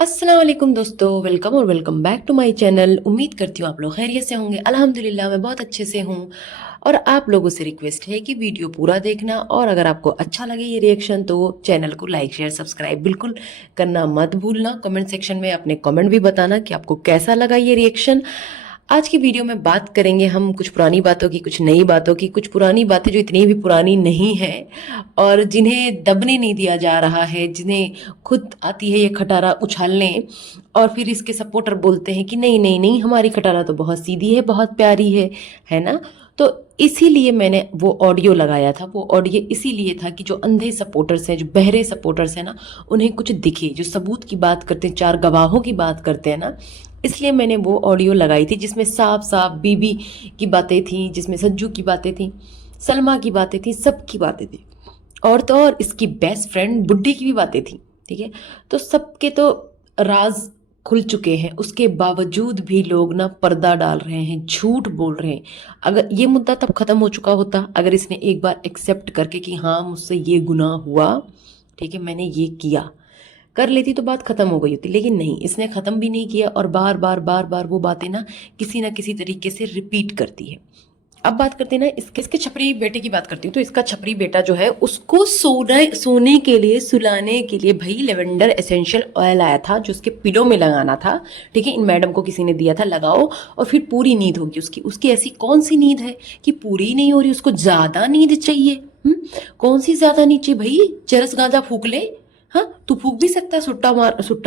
अस्सलाम वालेकुम दोस्तों, वेलकम और welcome back to my channel. उम्मीद करती हूँ आप लोग खैरियत से होंगे। अल्हम्दुलिल्लाह मैं बहुत अच्छे से हूँ। और आप लोगों से रिक्वेस्ट है कि वीडियो पूरा देखना, और अगर आपको अच्छा लगे ये रिएक्शन तो चैनल को लाइक शेयर सब्सक्राइब बिल्कुल करना मत भूलना। कमेंट सेक्शन में अपने कमेंट भी बताना कि आपको कैसा लगा ये रिएक्शन। आज की वीडियो में बात करेंगे हम कुछ पुरानी बातों की, कुछ नई बातों की, कुछ पुरानी बातें जो इतनी भी पुरानी नहीं है और जिन्हें दबने नहीं दिया जा रहा है, जिन्हें खुद आती है ये खटारा उछालने, और फिर इसके सपोर्टर बोलते हैं कि नहीं नहीं नहीं हमारी खटारा तो बहुत सीधी है, बहुत प्यारी है ना। तो इसीलिए मैंने वो ऑडियो लगाया था। वो ऑडियो इसीलिए था कि जो अंधे सपोर्टर्स हैं, जो बहरे सपोर्टर्स हैं ना, उन्हें कुछ दिखे। जो सबूत की बात करते हैं, चार गवाहों की बात करते हैं ना, इसलिए मैंने वो ऑडियो लगाई थी जिसमें साफ साफ बीबी की बातें थी, जिसमें सज्जू की बातें थी, सलमा की बातें थी, सबकी बातें थी। और तो और इसकी बेस्ट फ्रेंड बुड्ढी की भी बातें थी। ठीक है, तो सबके तो राज खुल चुके हैं, उसके बावजूद भी लोग ना पर्दा डाल रहे हैं, झूठ बोल रहे हैं। अगर ये मुद्दा तब खत्म हो चुका होता अगर इसने एक बार एक्सेप्ट करके कि हाँ मुझसे ये गुनाह हुआ, ठीक है मैंने ये किया, कर लेती तो बात खत्म हो गई होती। लेकिन नहीं, इसने खत्म भी नहीं किया और बार बार बार बार वो बातें ना किसी तरीके से रिपीट करती है। अब बात करते हैं ना इसके छपरी बेटे की बात करती हूँ। तो इसका छपरी बेटा जो है उसको सोने के लिए, सुलाने के लिए भाई लेवेंडर एसेंशियल ऑयल आया था जो उसके पिलो में लगाना था। ठीक है, इन मैडम को किसी ने दिया था, लगाओ और फिर पूरी नींद होगी उसकी। उसकी ऐसी कौन सी नींद है कि पूरी नहीं हो रही, उसको ज्यादा नींद चाहिए। कौन सी ज्यादा नींद चाहिए भाई? चरस गांजा फूक ले। हाँ, तू फूक भी सकता है। सुट्टा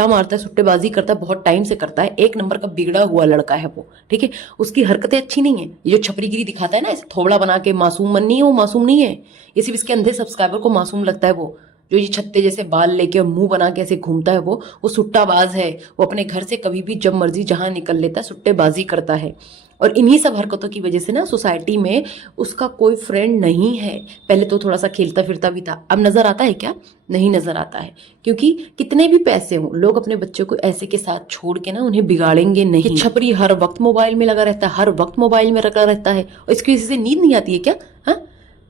मारता है, सुट्टेबाजी करता है, बहुत टाइम से करता है। एक नंबर का बिगड़ा हुआ लड़का है वो। ठीक है, उसकी हरकतें अच्छी नहीं है। ये जो छपरीगिरी दिखाता है ना, ऐसे थोबड़ा बना के मासूम मन नहीं है, वो मासूम नहीं है। ये सिर्फ इसके अंधे सब्सक्राइबर को मासूम लगता है। वो जो ये छत्ते जैसे बाल लेके और मुंह बना के ऐसे घूमता है, वो सुट्टाबाज है। वो अपने घर से कभी भी जब मर्जी जहां निकल लेता है, सुट्टेबाजी करता है। और इन्हीं सब हरकतों की वजह से ना सोसाइटी में उसका कोई फ्रेंड नहीं है। पहले तो थोड़ा सा खेलता फिरता भी था, अब नजर आता है क्या? नहीं नजर आता है। क्योंकि कितने भी पैसे हों, लोग अपने बच्चों को ऐसे के साथ छोड़ के ना उन्हें बिगाड़ेंगे नहीं। छपरी हर वक्त मोबाइल में लगा रहता है, हर वक्त मोबाइल में लगा रहता है, और इसकी वजह से नींद नहीं आती है क्या? हाँ,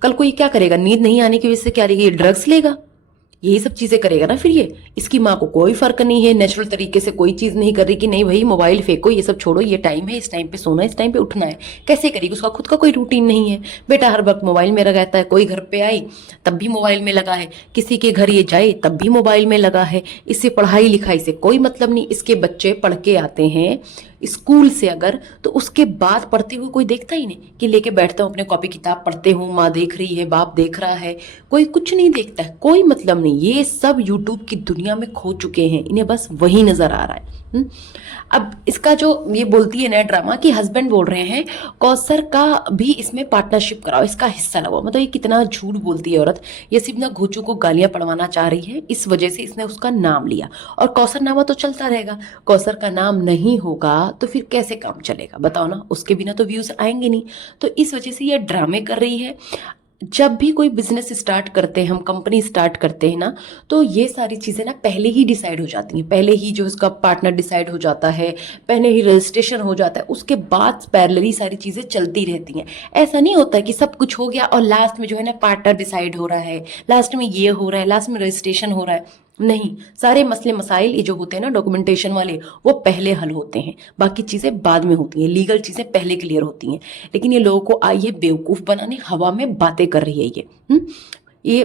कल को ये क्या करेगा? नींद नहीं आने की वजह से क्या करेगा? ये ड्रग्स लेगा, यही सब चीजें करेगा ना फिर ये। इसकी माँ को कोई फर्क नहीं है, नेचुरल तरीके से कोई चीज नहीं कर रही कि नहीं भाई मोबाइल फेंको, ये सब छोड़ो, ये टाइम है, इस टाइम पे सोना है, इस टाइम पे उठना है। कैसे करेगी? उसका खुद का कोई रूटीन नहीं है। बेटा हर वक्त मोबाइल में लगा रहता है। कोई घर पे आई तब भी मोबाइल में लगा है, किसी के घर ये जाए तब भी मोबाइल में लगा है। इससे पढ़ाई लिखाई से कोई मतलब नहीं। इसके बच्चे पढ़ के आते हैं स्कूल से अगर, तो उसके बाद पढ़ते हुए कोई देखता ही नहीं कि लेके बैठता हूँ अपने कॉपी किताब पढ़ते हूँ, माँ देख रही है, बाप देख रहा है, कोई कुछ नहीं देखता है, कोई मतलब नहीं। ये सब यूट्यूब की दुनिया में खो चुके हैं, इन्हें बस वही नजर आ रहा है। अब इसका जो ये बोलती है नया ड्रामा कि हस्बैंड बोल रहे हैं कौसर का भी इसमें पार्टनरशिप कराओ, इसका हिस्सा लगाओ। मतलब ये कितना झूठ बोलती है औरत। ये सिर्फ ना घोचू को गालियां पड़वाना चाह रही है, इस वजह से इसने उसका नाम लिया। और कौसर नामा तो चलता रहेगा, कौसर का नाम नहीं होगा तो फिर कैसे काम चलेगा बताओ ना? उसके बिना तो व्यूज आएंगे नहीं। तो इस वजह से ये ड्रामे कर रही है। जब भी कोई बिजनेस स्टार्ट करते हैं हम, कंपनी स्टार्ट करते हैं ना, तो ये सारी चीज़ें ना पहले ही डिसाइड हो जाती हैं। पहले ही जो उसका पार्टनर डिसाइड हो जाता है, पहले ही रजिस्ट्रेशन हो जाता है, उसके बाद पैरेलली सारी चीज़ें चलती रहती हैं। ऐसा नहीं होता कि सब कुछ हो गया और लास्ट में जो है ना पार्टनर डिसाइड हो रहा है, लास्ट में ये हो रहा है, लास्ट में रजिस्ट्रेशन हो रहा है। नहीं, सारे मसले मसाइल ये जो होते हैं ना डॉक्यूमेंटेशन वाले, वो पहले हल होते हैं, बाकी चीज़ें बाद में होती हैं। लीगल चीज़ें पहले क्लियर होती हैं। लेकिन ये लोगों को आई है बेवकूफ़ बनाने, हवा में बातें कर रही है ये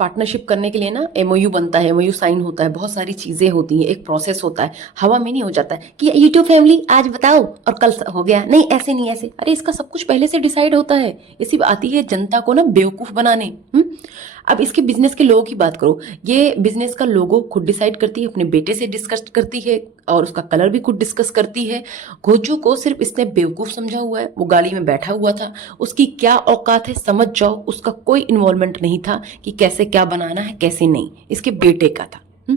पार्टनरशिप करने के लिए ना एमओयू बनता है, एमओयू साइन होता है, बहुत सारी चीज़ें होती हैं, एक प्रोसेस होता है। हवा में नहीं हो जाता है कि यूट्यूब फैमिली आज बताओ और कल हो गया। नहीं, ऐसे नहीं, ऐसे। अरे इसका सब कुछ पहले से डिसाइड होता है। ये सिर्फ आती है जनता को ना बेवकूफ़ बनाने। अब इसके बिजनेस के लोगों की बात करो, ये बिजनेस का लोगो खुद डिसाइड करती है, अपने बेटे से डिस्कस करती है, और उसका कलर भी खुद डिस्कस करती है। घोचू को सिर्फ इसने बेवकूफ़ समझा हुआ है। वो गाड़ी में बैठा हुआ था, उसकी क्या औकात है समझ जाओ। उसका कोई इन्वॉल्वमेंट नहीं था कि कैसे क्या बनाना है कैसे नहीं, इसके बेटे का था।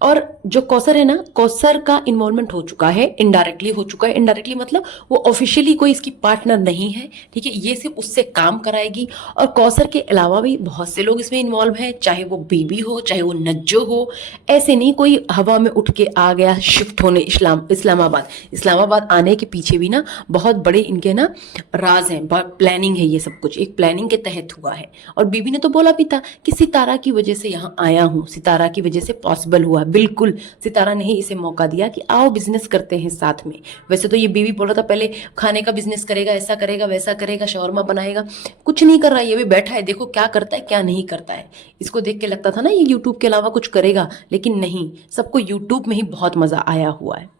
और जो कौसर है ना, कौसर का इन्वॉल्वमेंट हो चुका है, इनडायरेक्टली हो चुका है। इनडायरेक्टली मतलब वो ऑफिशियली कोई इसकी पार्टनर नहीं है। ठीक है, ये सिर्फ उससे काम कराएगी। और कौसर के अलावा भी बहुत से लोग इसमें इन्वॉल्व हैं, चाहे वो बीबी हो, चाहे वो नज्जो हो। ऐसे नहीं कोई हवा में उठ के आ गया शिफ्ट होने इस्लामाबाद। इस्लामाबाद आने के पीछे भी ना बहुत बड़े इनके ना राज हैं, प्लानिंग है। ये सब कुछ एक प्लानिंग के तहत हुआ है। और बीबी ने तो बोला भी था कि सितारा की वजह से यहाँ आया हूँ, सितारा की वजह से पॉसिबल हुआ। बिल्कुल सितारा ने ही इसे मौका दिया कि आओ बिजनेस करते हैं साथ में। वैसे तो ये बीवी बोल रहा था पहले खाने का बिजनेस करेगा, ऐसा करेगा वैसा करेगा, शौरमा बनाएगा, कुछ नहीं कर रहा है, ये भी बैठा है, देखो क्या करता है क्या नहीं करता है। इसको देख के लगता था ना ये यूट्यूब के अलावा कुछ करेगा, लेकिन नहीं, सबको यूट्यूब में ही बहुत मजा आया हुआ है।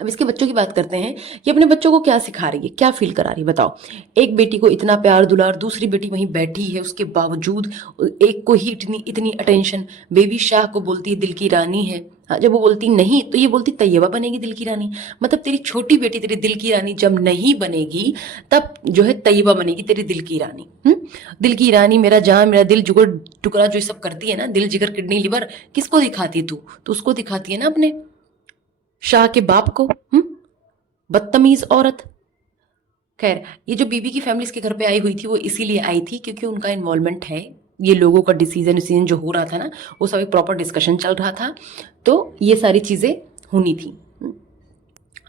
अब इसके बच्चों की बात करते हैं, ये अपने बच्चों को क्या सिखा रही है, क्या फील करा रही है, बताओ। एक बेटी को इतना प्यार दुलार, दूसरी बेटी वहीं बैठी है, उसके बावजूद एक को ही इतनी इतनी अटेंशन। बेबी शाह को बोलती है दिल की रानी है, हाँ, जब वो बोलती नहीं तो ये बोलती तैयबा बनेगी दिल की रानी। मतलब तेरी छोटी बेटी तेरी दिल की रानी जब नहीं बनेगी, तब जो है तैयबा बनेगी तेरी दिल की रानी। दिल की रानी, मेरा जान, मेरा दिल, जुगर टुकड़ा, जो सब करती है ना, दिल जिगर किडनी लिवर, किसको दिखाती है तू? तो उसको दिखाती है ना, अपने शाह के बाप को। बदतमीज औरत। खैर, ये जो बीबी की फैमिली इसके घर पे आई हुई थी, वो इसीलिए आई थी क्योंकि उनका इन्वॉल्वमेंट है, ये लोगों का डिसीजन जो हो रहा था ना, वो सब एक प्रॉपर डिस्कशन चल रहा था, तो ये सारी चीजें होनी थी।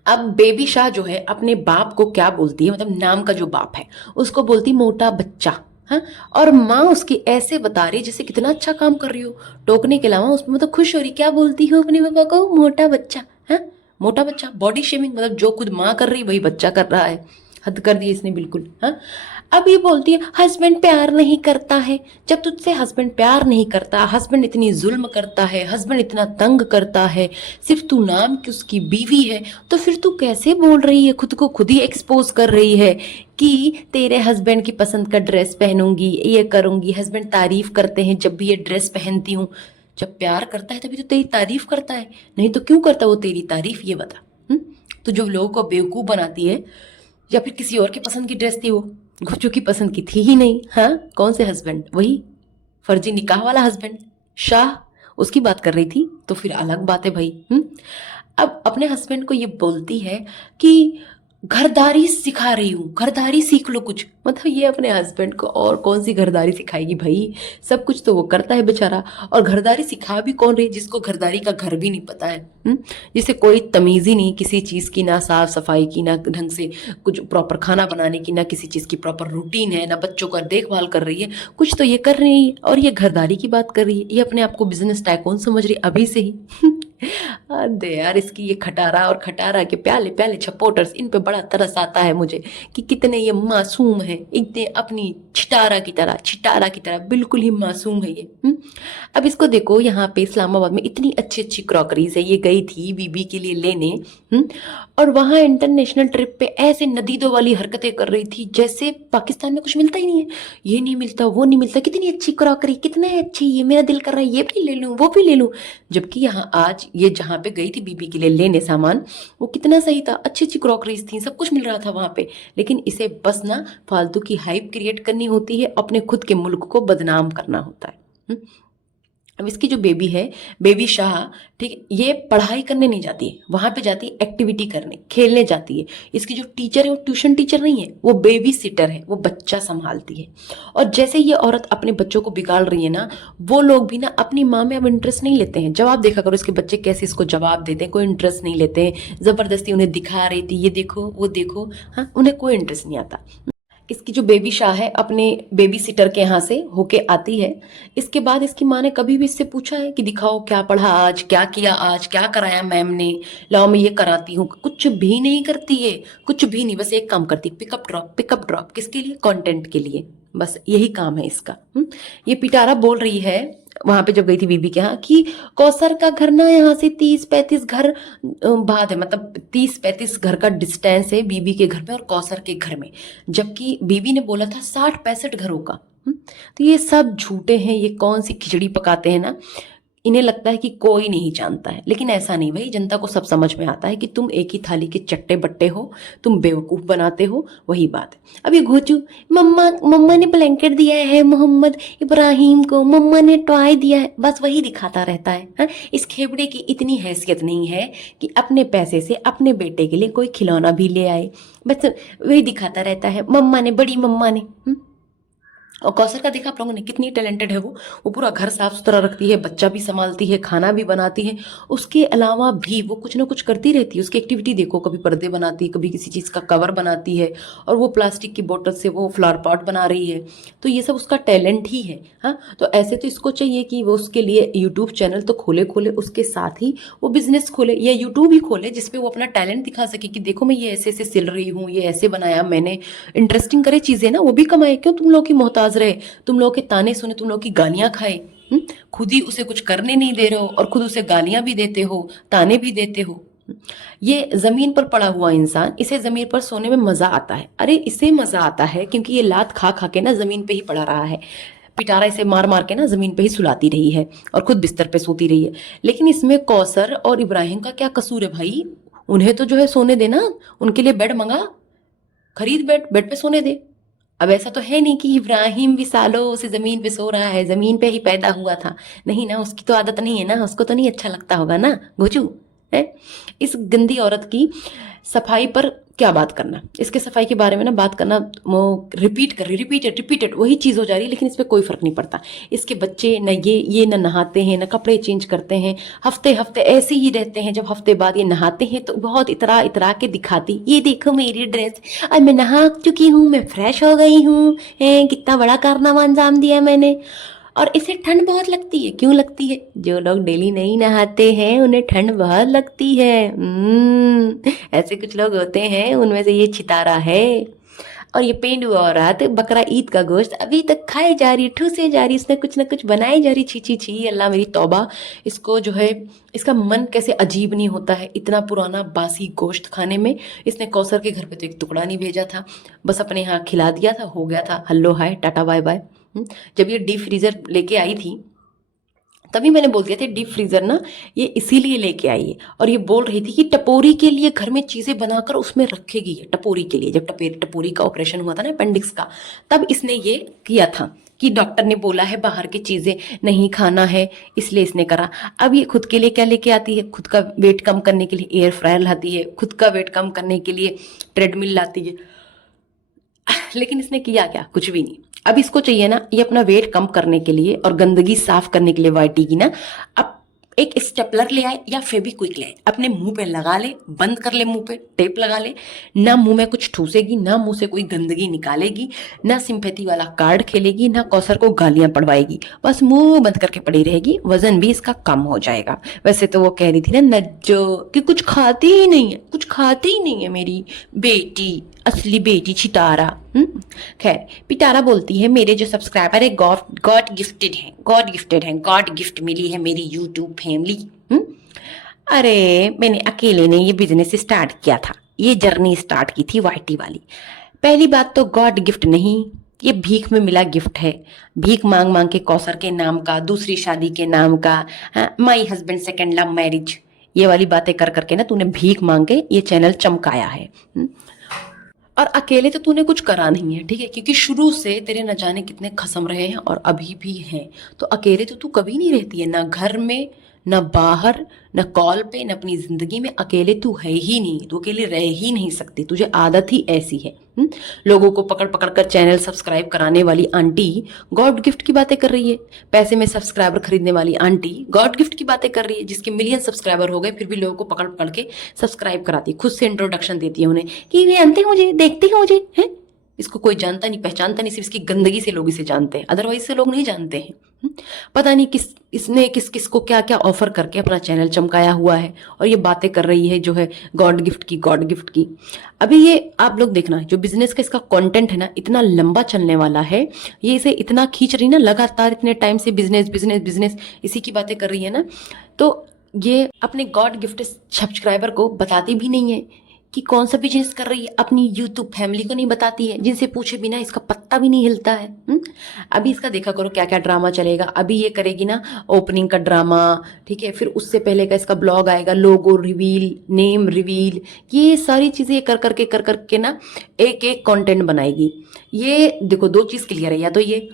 अब बेबी शाह जो है अपने बाप को क्या बोलती है, मतलब नाम का जो बाप है उसको बोलती मोटा बच्चा। हाँ, और माँ उसकी ऐसे बता रही जैसे कितना अच्छा काम कर रही हो, टोकने के अलावा उसमें मतलब खुश हो रही, क्या बोलती हो अपने पापा को, मोटा बच्चा। हाँ, मोटा बच्चा, बॉडी शेमिंग, मतलब जो खुद माँ कर रही वही बच्चा कर रहा है, हद कर दी इसने बिल्कुल। हाँ, अब ये बोलती है हस्बैंड प्यार नहीं करता है। जब तुझसे हस्बैंड प्यार नहीं करता, हस्बैंड इतनी जुल्म करता है, हस्बैंड इतना तंग करता है, सिर्फ तू नाम की उसकी बीवी है, तो फिर तू कैसे बोल रही है, खुद को खुद ही एक्सपोज कर रही है कि तेरे हस्बैंड की पसंद का ड्रेस पहनूंगी, ये करूंगी, हस्बैंड तारीफ करते हैं जब भी ये ड्रेस पहनती हूँ। जब प्यार करता है तभी तो तेरी तारीफ करता है, नहीं तो क्यों करता वो तेरी तारीफ, ये बता। तो जो लोगों को बेवकूफ बनाती है, या फिर किसी और की पसंद की ड्रेस थी वो, गुच्चू की पसंद की थी ही नहीं। हाँ, कौन से हस्बैंड, वही फर्जी निकाह वाला हस्बैंड शाह, उसकी बात कर रही थी, तो फिर अलग बात है भाई। अब अपने हस्बैंड को ये बोलती है कि घरदारी सिखा रही हूँ, घरदारी सीख लो कुछ। मतलब ये अपने हस्बैंड को और कौन सी घरदारी सिखाएगी भाई, सब कुछ तो वो करता है बेचारा, और घरदारी सिखा भी कौन रही, जिसको घरदारी का घर भी नहीं पता है, जिसे कोई तमीज ही नहीं किसी चीज की, ना साफ सफाई की, ना ढंग से कुछ प्रॉपर खाना बनाने की, ना किसी चीज की प्रॉपर रूटीन है, ना बच्चों का देखभाल कर रही है, कुछ तो ये कर रही है, और ये घरदारी की बात कर रही है। ये अपने आप को बिजनेस टाइकून समझ रही अभी से ही। अरे यार, इसकी ये खटारा और खटारा के प्याले प्याले छपोटर्स, इन पे बड़ा तरस आता है मुझे कि कितने ये मासूम है, इतने अपनी छिटारा की तरह, छिटारा की तरह बिल्कुल ही मासूम है ये। अब इसको देखो, यहाँ पे इस्लामाबाद में इतनी अच्छी अच्छी क्रॉकरीज है, ये गई थी बीबी के लिए लेने, और वहां इंटरनेशनल ट्रिप पे ऐसे नदीदों वाली हरकतें कर रही थी जैसे पाकिस्तान में कुछ मिलता ही नहीं है, ये नहीं मिलता वो नहीं मिलता, कितनी अच्छी क्रॉकरी, कितना अच्छी, ये मेरा दिल कर रहा है ये भी ले लूं वो भी ले लूं। जबकि यहाँ आज ये जहाँ पे गई थी बीबी के लिए लेने सामान, वो कितना सही था, अच्छी अच्छी क्रॉकरीज थी, सब कुछ मिल रहा था वहां पे, लेकिन इसे बस ना फालतू की हाइप क्रिएट करनी होती है, अपने खुद के मुल्क को बदनाम करना होता है। अब इसकी जो बेबी है, बेबी शाह, ठीक, ये पढ़ाई करने नहीं जाती है, वहां पे जाती है एक्टिविटी करने, खेलने जाती है। इसकी जो टीचर है वो ट्यूशन टीचर नहीं है, वो बेबी सिटर है, वो बच्चा संभालती है। और जैसे ये औरत अपने बच्चों को बिगाड़ रही है ना, वो लोग भी ना अपनी माँ में अब इंटरेस्ट नहीं लेते हैं। जवाब देखा करो इसके बच्चे कैसे इसको जवाब देते हैं, कोई इंटरेस्ट नहीं लेते हैं, जबरदस्ती उन्हें दिखा रही थी ये देखो वो देखो, हाँ, उन्हें कोई इंटरेस्ट नहीं आता। इसकी जो बेबी शाह है अपने बेबी सिटर के यहाँ से होके आती है, इसके बाद इसकी माँ ने कभी भी इससे पूछा है कि दिखाओ क्या पढ़ा आज, क्या किया आज, क्या कराया मैम ने, लाओ मैं ये कराती हूँ, कुछ भी नहीं करती है, कुछ भी नहीं, बस एक काम करती, पिकअप ड्रॉप, किसके लिए, कंटेंट के लिए, बस यही काम है इसका। ये पिटारा बोल रही है वहां पे जब गई थी बीबी के यहाँ कि कौसर का घर ना यहाँ से 30-35 घर बाद है, मतलब 30-35 घर का डिस्टेंस है बीबी के घर में और कौसर के घर में, जबकि बीबी ने बोला था 60-65 घरों का। तो ये सब झूठे हैं, ये कौन सी खिचड़ी पकाते हैं ना, इन्हें लगता है कि कोई नहीं जानता है, लेकिन ऐसा नहीं भाई, जनता को सब समझ में आता है कि तुम एक ही थाली के चट्टे बट्टे हो, तुम बेवकूफ बनाते हो, वही बात है। अब ये घोचू, मम्मा ने ब्लैंकेट दिया है मोहम्मद इब्राहिम को, मम्मा ने टॉय दिया है, बस वही दिखाता रहता है। हा? इस खेबड़े की इतनी हैसियत नहीं है कि अपने पैसे से अपने बेटे के लिए कोई खिलौना भी ले आए, बस वही दिखाता रहता है, मम्मा ने, बड़ी मम्मा ने। और कौसर का देखा आप लोगों ने, कितनी टैलेंटेड है वो पूरा घर साफ सुथरा रखती है, बच्चा भी संभालती है, खाना भी बनाती है। उसके अलावा भी वो कुछ ना कुछ करती रहती है। उसकी एक्टिविटी देखो, कभी पर्दे बनाती है, कभी किसी चीज़ का कवर बनाती है, और वो प्लास्टिक की बोतल से वो फ्लावर पॉट बना रही है। तो ये सब उसका टैलेंट ही है। हाँ, तो ऐसे तो इसको चाहिए कि वो उसके लिए यूट्यूब चैनल तो खोले खोले, उसके साथ ही वो बिजनेस खोले या यूट्यूब ही खोले, जिसपे वो अपना टैलेंट दिखा सके कि देखो मैं ये ऐसे ऐसे सिल रही हूँ, ये ऐसे बनाया मैंने। इंटरेस्टिंग करे चीज़ें ना, वो भी कमाए। क्यों तुम लोग की मोहताज रहे, तुम लोग के ताने सुने, तुम लोग की गालियां खाए? खुद ही उसे कुछ करने नहीं दे रहे हो और खुद उसे गालियां भी देते हो, ताने भी देते हो। ये जमीन पर पड़ा हुआ इंसान, इसे जमीन पर सोने में मजा आता है। अरे इसे मजा आता है क्योंकि ये लात खा खा के ना जमीन पे ही पड़ा रहा है। पिटारा इसे मार मार के ना जमीन पे ही सुलाती रही है और खुद बिस्तर पे सोती रही है। लेकिन इसमें कौसर और इब्राहिम का क्या कसूर है भाई? उन्हें तो जो है सोने देना, उनके लिए बेड मंगा, खरीद बेड, बेड पे सोने दे। अब ऐसा तो है नहीं कि इब्राहिम भी सालों से जमीन पे सो रहा है, जमीन पे ही पैदा हुआ था। नहीं ना, उसकी तो आदत नहीं है ना, उसको तो नहीं अच्छा लगता होगा ना घोचू है। इस गंदी औरत की सफाई पर क्या बात करना, इसके सफाई के बारे में ना बात करना, वो रिपीट कर रही, रिपीटेड रिपीटेड वही चीज़ हो जा रही है, लेकिन इस पर कोई फर्क नहीं पड़ता। इसके बच्चे न ये न नहाते हैं, न कपड़े चेंज करते हैं, हफ्ते हफ्ते ऐसे ही रहते हैं। जब हफ्ते बाद ये नहाते हैं तो बहुत इतरा इतरा के दिखाती, ये देखो मेरी ड्रेस, और मैं नहा चुकी हूँ, मैं फ्रेश हो गई हूँ, कितना बड़ा कारनामा अंजाम दिया मैंने। और इसे ठंड बहुत लगती है। क्यों लगती है? जो लोग डेली नहीं नहाते हैं उन्हें ठंड बहुत लगती है। ऐसे कुछ लोग होते हैं, उनमें से ये छितारा है। और ये पेंडू औरत बकरा ईद का गोश्त अभी तक खाई जा रही, ठूसे जा रही, इसमें कुछ ना कुछ बनाई जा रही। छी छी छी, अल्लाह मेरी तौबा। इसको जो है, इसका मन कैसे अजीब नहीं होता है इतना पुराना बासी गोश्त खाने में। इसने कौसर के घर पे तो एक टुकड़ा नहीं भेजा था, बस अपने यहाँ खिला दिया था, हो गया था, हल्लो हाय टाटा बाय बाय। जब ये डीप फ्रीजर लेके आई थी तभी मैंने बोल दिया था डीप फ्रीजर ना ये इसीलिए लेके आई है। और ये बोल रही थी कि टपोरी के लिए घर में चीजें बनाकर उसमें रखेगी। ये टपोरी के लिए, जब टपोरी का ऑपरेशन हुआ था ना अपेंडिक्स का, तब इसने ये किया था कि डॉक्टर ने बोला है बाहर की चीजें नहीं खाना है, इसलिए इसने करा। अब ये खुद के लिए क्या लेके आती है? खुद का वेट कम करने के लिए एयर फ्रायर लाती है, खुद का वेट कम करने के लिए ट्रेडमिल लाती है। लेकिन इसने किया क्या? कुछ भी नहीं। अब इसको चाहिए ना, ये अपना वेट कम करने के लिए और गंदगी साफ करने के लिए वाइटी की ना, अब एक स्टेपलर ले आए या फेविक्विक ले आए, अपने मुंह पे लगा ले, बंद कर ले, मुंह पे टेप लगा ले। ना मुंह में कुछ ठूसेगी, ना मुंह से कोई गंदगी निकालेगी, ना सिंपैथी वाला कार्ड खेलेगी, ना कौसर को गालियां पड़वाएगी, बस मुंह बंद करके पड़ी रहेगी। वजन भी इसका कम हो जाएगा। वैसे तो वो कह रही थी ना नज्जो कि कुछ खाती ही नहीं है, कुछ खाती ही नहीं है मेरी बेटी, असली बेटी छितारा। खैर, पिटारा बोलती है मेरे जो सब्सक्राइबर है गॉड गॉड गिफ्टेड हैं, गॉड गिफ्टेड हैं, गॉड गिफ्ट मिली है मेरी यूट्यूब फैमिली। अरे मैंने अकेले ने ये बिजनेस स्टार्ट किया था, ये जर्नी स्टार्ट की थी वाईटी वाली। पहली बात तो गॉड गिफ्ट नहीं, ये भीख में मिला गिफ्ट है। भीख मांग मांग के कौसर के नाम का, दूसरी शादी के नाम का, my husband second love marriage, ये वाली बातें कर करके ना तूने भीख मांग के ये चैनल चमकाया है। और अकेले तो तूने कुछ करा नहीं है, ठीक है, क्योंकि शुरू से तेरे न जाने कितने खसम रहे हैं और अभी भी हैं। तो अकेले तो तू कभी नहीं रहती है, ना घर में, ना बाहर, ना कॉल पे, ना अपनी जिंदगी में। अकेले तू है ही नहीं, तू अकेले रह ही नहीं सकती, तुझे आदत ही ऐसी है। लोगों को पकड़ पकड़ कर चैनल सब्सक्राइब कराने वाली आंटी गॉड गिफ्ट की बातें कर रही है। पैसे में सब्सक्राइबर खरीदने वाली आंटी गॉड गिफ्ट की बातें कर रही है, जिसके मिलियन सब्सक्राइबर हो गए फिर भी लोगों को पकड़ पकड़ के सब्सक्राइब कराती है, खुद से इंट्रोडक्शन देती है उन्हें कि वे जानते हैं मुझे, देखते हैं मुझे, है। इसको कोई जानता नहीं, पहचानता नहीं, सिर्फ इसकी गंदगी से लोग इसे जानते हैं, अदरवाइज से लोग नहीं जानते हैं। पता नहीं इसने किस किस को क्या क्या ऑफर करके अपना चैनल चमकाया हुआ है और ये बातें कर रही है जो है गॉड गिफ्ट की, गॉड गिफ्ट की। अभी ये आप लोग देखना, जो बिजनेस का इसका कंटेंट है ना, इतना लंबा चलने वाला है। ये इसे इतना खींच रही ना, लगातार इतने टाइम से बिजनेस बिजनेस बिजनेस इसी की बातें कर रही है ना, तो ये अपने गॉड गिफ्ट सब्सक्राइबर को बताती भी नहीं है कि कौन सा बिजनेस कर रही है, अपनी यूट्यूब फैमिली को नहीं बताती है, जिनसे पूछे बिना इसका पत्ता भी नहीं हिलता है। अभी इसका देखा करो क्या क्या ड्रामा चलेगा। अभी ये करेगी ना ओपनिंग का ड्रामा, ठीक है, फिर उससे पहले का इसका ब्लॉग आएगा, लोगो रिवील, नेम रिवील, ये सारी चीजें कर करके ना एक एक कंटेंट बनाएगी। ये देखो दो चीज क्लियर है, या तो ये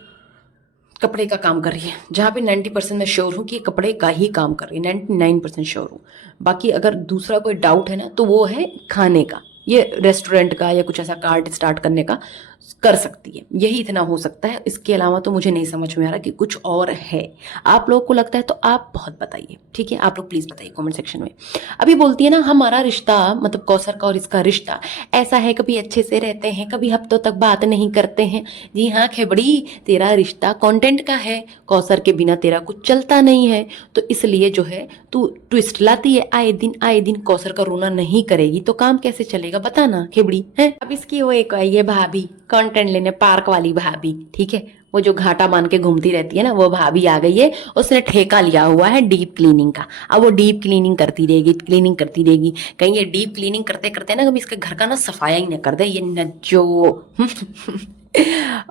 कपड़े का काम कर रही है, जहाँ पे 90% मैं श्योर हूँ कि कपड़े का ही काम कर रही है, 99% श्योर हूँ। बाकी अगर दूसरा कोई डाउट है ना तो वो है खाने का, ये रेस्टोरेंट का या कुछ ऐसा कार्ट स्टार्ट करने का कर सकती है, यही इतना हो सकता है। इसके अलावा तो मुझे नहीं समझ में आ रहा कि कुछ और है। आप लोगों को लगता है तो आप बहुत बताइए, ठीक है? आप लोग प्लीज बताइए कमेंट सेक्शन में। अभी बोलती है ना, हमारा रिश्ता मतलब कौसर का और इसका रिश्ता ऐसा है, कभी अच्छे से रहते हैं, कभी हफ्तों तक बात नहीं करते हैं। जी हाँ खेबड़ी, तेरा रिश्ता कंटेंट का है, कौसर के बिना तेरा कुछ चलता नहीं है। तो इसलिए जो है तू ट्विस्ट लाती है आए दिन कौसर का रोना नहीं करेगी तो काम कैसे चलेगा, बताना खेबड़ी है। अब इसकी वो एक आई है भाभी, कंटेंट लेने, पार्क वाली भाभी, ठीक है? वो जो घाटा मान के घूमती रहती है ना, वो भाभी आ गई है। उसने ठेका लिया हुआ है डीप क्लीनिंग का। अब वो डीप क्लीनिंग करती रहेगी, क्लीनिंग करती रहेगी। कहीं ये डीप क्लीनिंग करते करते ना कभी इसके घर का ना सफाया ही ना कर दे ये नज्जो।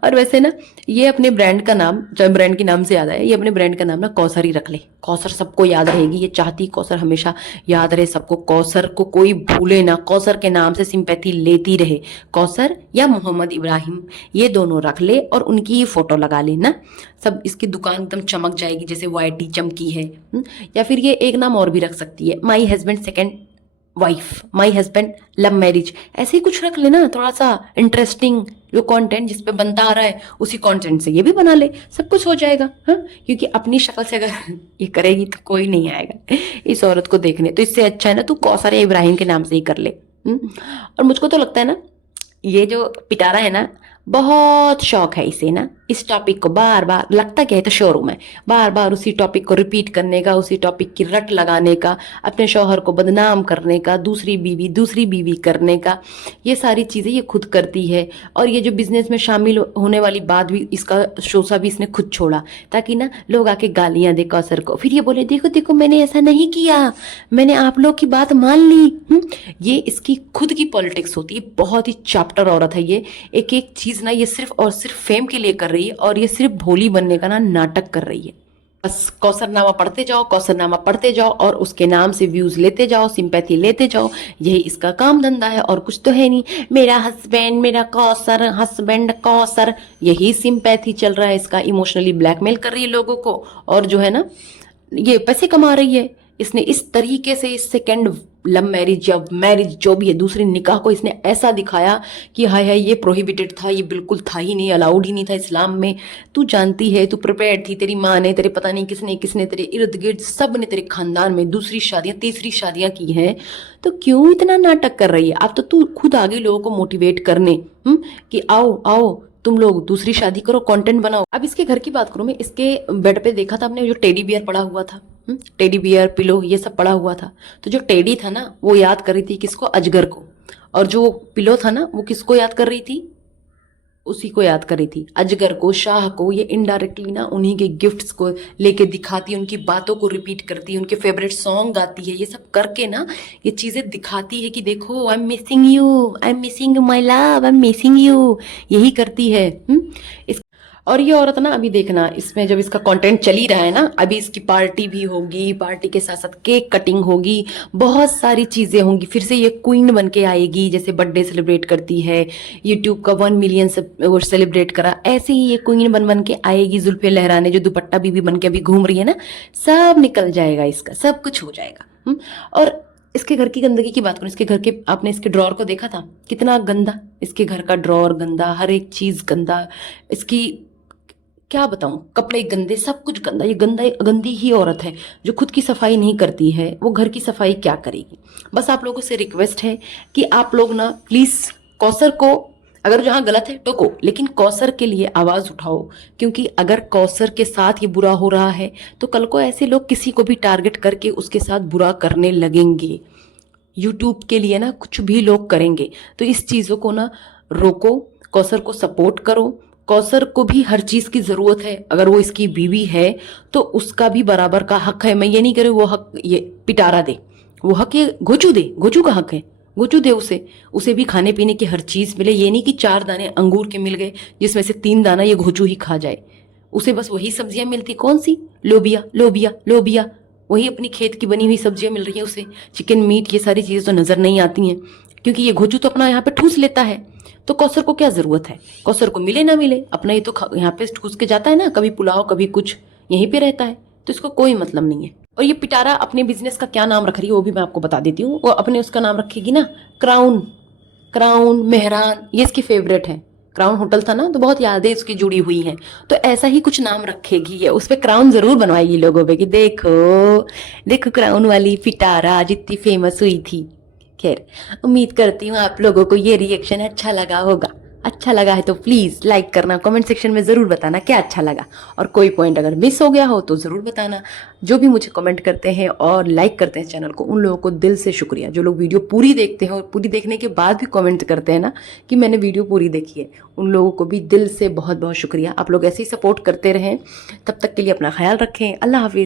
और वैसे ना ये अपने ब्रांड का नाम, जब ब्रांड के नाम से याद आया, ये अपने ब्रांड का नाम ना कौसर ही रख ले। कौसर सबको याद रहेगी, ये चाहती कौसर हमेशा याद रहे सबको, कौसर को कोई भूले ना, कौसर के नाम से सिंपैथी लेती रहे। कौसर या मोहम्मद इब्राहिम, ये दोनों रख ले और उनकी ही फोटो लगा ले ना, सब इसकी दुकान एकदम चमक जाएगी जैसे वाईटी चमकी है। या फिर ये एक नाम और भी रख सकती है, my husband second wife, my husband love marriage, ऐसे ही कुछ रख लेना, थोड़ा सा इंटरेस्टिंग। जो कंटेंट जिस पे बनता आ रहा है उसी कंटेंट से ये भी बना ले, सब कुछ हो जाएगा। हाँ, क्योंकि अपनी शक्ल से अगर ये करेगी तो कोई नहीं आएगा इस औरत को देखने। तो इससे अच्छा है ना तू कौसर या इब्राहिम के नाम से ही कर ले। और मुझको तो लगता है ना ये जो पिटारा है ना, बहुत शौक है इसे ना, इस टॉपिक को बार बार, लगता क्या है तो शोरूम है, बार बार उसी टॉपिक को रिपीट करने का, उसी टॉपिक की रट लगाने का, अपने शौहर को बदनाम करने का, दूसरी बीवी करने का, ये सारी चीज़ें ये खुद करती है। और ये जो बिजनेस में शामिल होने वाली बात भी, इसका शोषा भी इसने खुद छोड़ा, ताकि ना लोग आके गालियां दे कौसर को, फिर ये बोले देखो देखो मैंने ऐसा नहीं किया, मैंने आप लोग की बात मान ली। ये इसकी खुद की पॉलिटिक्स होती है, बहुत ही चैप्टर औरत है ये। एक एक चीज ना ये सिर्फ और सिर्फ फेम के लिए कर रही है, और ये सिर्फ भोली बनने का ना नाटक कर रही है। बस कौसरनामा पढ़ते जाओ, कौसरनामा पढ़ते जाओ, और उसके नाम से व्यूज लेते जाओ, सिंपैथी लेते जाओ, यही इसका काम धंधा है, और कुछ तो है नहीं। मेरा हस्बैंड, मेरा कौसर, हस्बैंड कौसर, यही सिंपैथी चल रहा है इसका। इमोशनली ब्लैकमेल कर रही है लोगों को, और जो है ना ये पैसे कमा रही है। इसने इस तरीके से इस सेकेंड लव मैरिज या मैरिज जो भी है, दूसरी निकाह को इसने ऐसा दिखाया कि हाय हाय ये प्रोहिबिटेड था, ये बिल्कुल था ही नहीं, अलाउड ही नहीं था इस्लाम में। तू जानती है, तू प्रिपेयर्ड थी, तेरी माँ ने, तेरे पता नहीं किसने किसने तेरे इर्द गिर्द सब ने, तेरे खानदान में दूसरी शादियां तीसरी शादियां की हैं, तो क्यों इतना नाटक कर रही है? अब तो तू खुद आगे लोगों को मोटिवेट करने कि आओ आओ तुम लोग दूसरी शादी करो, कंटेंट बनाओ। अब इसके घर की बात करूं मैं, इसके बेड पे देखा था आपने जो टेडी बियर पड़ा हुआ था, टेडी बियर पिलो ये सब पड़ा हुआ था। तो जो टेडी था ना वो याद कर रही थी किसको, अजगर को, और जो पिलो था ना वो किसको याद कर रही थी, उसी को याद कर रही थी, अजगर को, शाह को। ये इनडायरेक्टली ना उन्हीं के गिफ्ट्स को लेके दिखाती है, उनकी बातों को रिपीट करती है, उनके फेवरेट सॉन्ग गाती है, ये सब करके ना ये चीजें दिखाती है कि देखो I am missing you, I am missing my love, I am missing you, यही करती है। इस और ये औरत ना अभी देखना, इसमें जब इसका कंटेंट चल ही रहा है ना, अभी इसकी पार्टी भी होगी, पार्टी के साथ साथ केक कटिंग होगी, बहुत सारी चीजें होंगी, फिर से ये क्वीन बन के आएगी, जैसे बर्थडे सेलिब्रेट करती है, यूट्यूब का 1 मिलियन वो सेलिब्रेट करा, ऐसे ही ये क्वीन बन बन के आएगी, जुल्फे लहराने, जो दुपट्टा बीबी बन के अभी घूम रही है ना, सब निकल जाएगा इसका, सब कुछ हो जाएगा। और इसके घर की गंदगी की बात करूं, इसके घर के, आपने इसके ड्रॉर को देखा था कितना गंदा, इसके घर का ड्रॉर गंदा, हर एक चीज गंदा, इसकी क्या बताऊं, कपड़े गंदे, सब कुछ गंदा। ये गंदी ही औरत है जो खुद की सफाई नहीं करती है, वो घर की सफाई क्या करेगी। बस आप लोगों से रिक्वेस्ट है कि आप लोग ना प्लीज कौसर को, अगर जहां गलत है टोको, लेकिन कौसर के लिए आवाज उठाओ, क्योंकि अगर कौसर के साथ ये बुरा हो रहा है तो कल को ऐसे लोग किसी को भी टारगेट करके उसके साथ बुरा करने लगेंगे। यूट्यूब के लिए ना कुछ भी लोग करेंगे, तो इस चीजों को ना रोको, कौसर को सपोर्ट करो। कौसर को भी हर चीज की जरूरत है, अगर वो इसकी बीवी है तो उसका भी बराबर का हक है। मैं ये नहीं कह रही वो हक ये पिटारा दे, वो हक ये घोचू दे, घोचू का हक है, घोचू दे उसे भी खाने पीने की हर चीज मिले। ये नहीं कि 4 दाने अंगूर के मिल गए जिसमें से 3 दाना ये घोचू ही खा जाए, उसे बस वही सब्जियां मिलती, कौन सी, लोबिया लोबिया लोबिया, वही अपनी खेत की बनी हुई सब्जियां मिल रही हैं उसे। चिकन मीट ये सारी चीजें तो नजर नहीं आती हैं, क्योंकि ये घोचू तो अपना यहाँ पे ठूस लेता है। तो कौसर को क्या जरूरत है, कौसर को मिले ना मिले अपना ये तो यहाँ पे ठूस के जाता है ना, कभी पुलाव कभी कुछ, यहीं पे रहता है, तो इसको कोई मतलब नहीं है। और ये पिटारा अपने बिजनेस का क्या नाम रख रही है वो भी मैं आपको बता देती हूँ। वो अपने उसका नाम रखेगी ना क्राउन, क्राउन मेहरान, ये इसकी फेवरेट है। क्राउन होटल था ना, तो बहुत यादें उसकी जुड़ी हुई हैं। तो ऐसा ही कुछ नाम रखेगी ये, उस पे क्राउन जरूर बनवाएगी लोगों पे कि देखो देखो क्राउन वाली पिटारा आज इतनी फेमस हुई थी। खैर, उम्मीद करती हूँ आप लोगों को ये रिएक्शन अच्छा लगा होगा। अच्छा लगा है तो प्लीज़ लाइक करना, कमेंट सेक्शन में ज़रूर बताना क्या अच्छा लगा, और कोई पॉइंट अगर मिस हो गया हो तो ज़रूर बताना। जो भी मुझे कमेंट करते हैं और लाइक करते हैं चैनल को, उन लोगों को दिल से शुक्रिया। जो लोग वीडियो पूरी देखते हैं और पूरी देखने के बाद भी कमेंट करते हैं ना कि मैंने वीडियो पूरी देखी है, उन लोगों को भी दिल से बहुत बहुत शुक्रिया। आप लोग ऐसे ही सपोर्ट करते रहें। तब तक के लिए अपना ख्याल रखें। अल्लाह हाफिज़।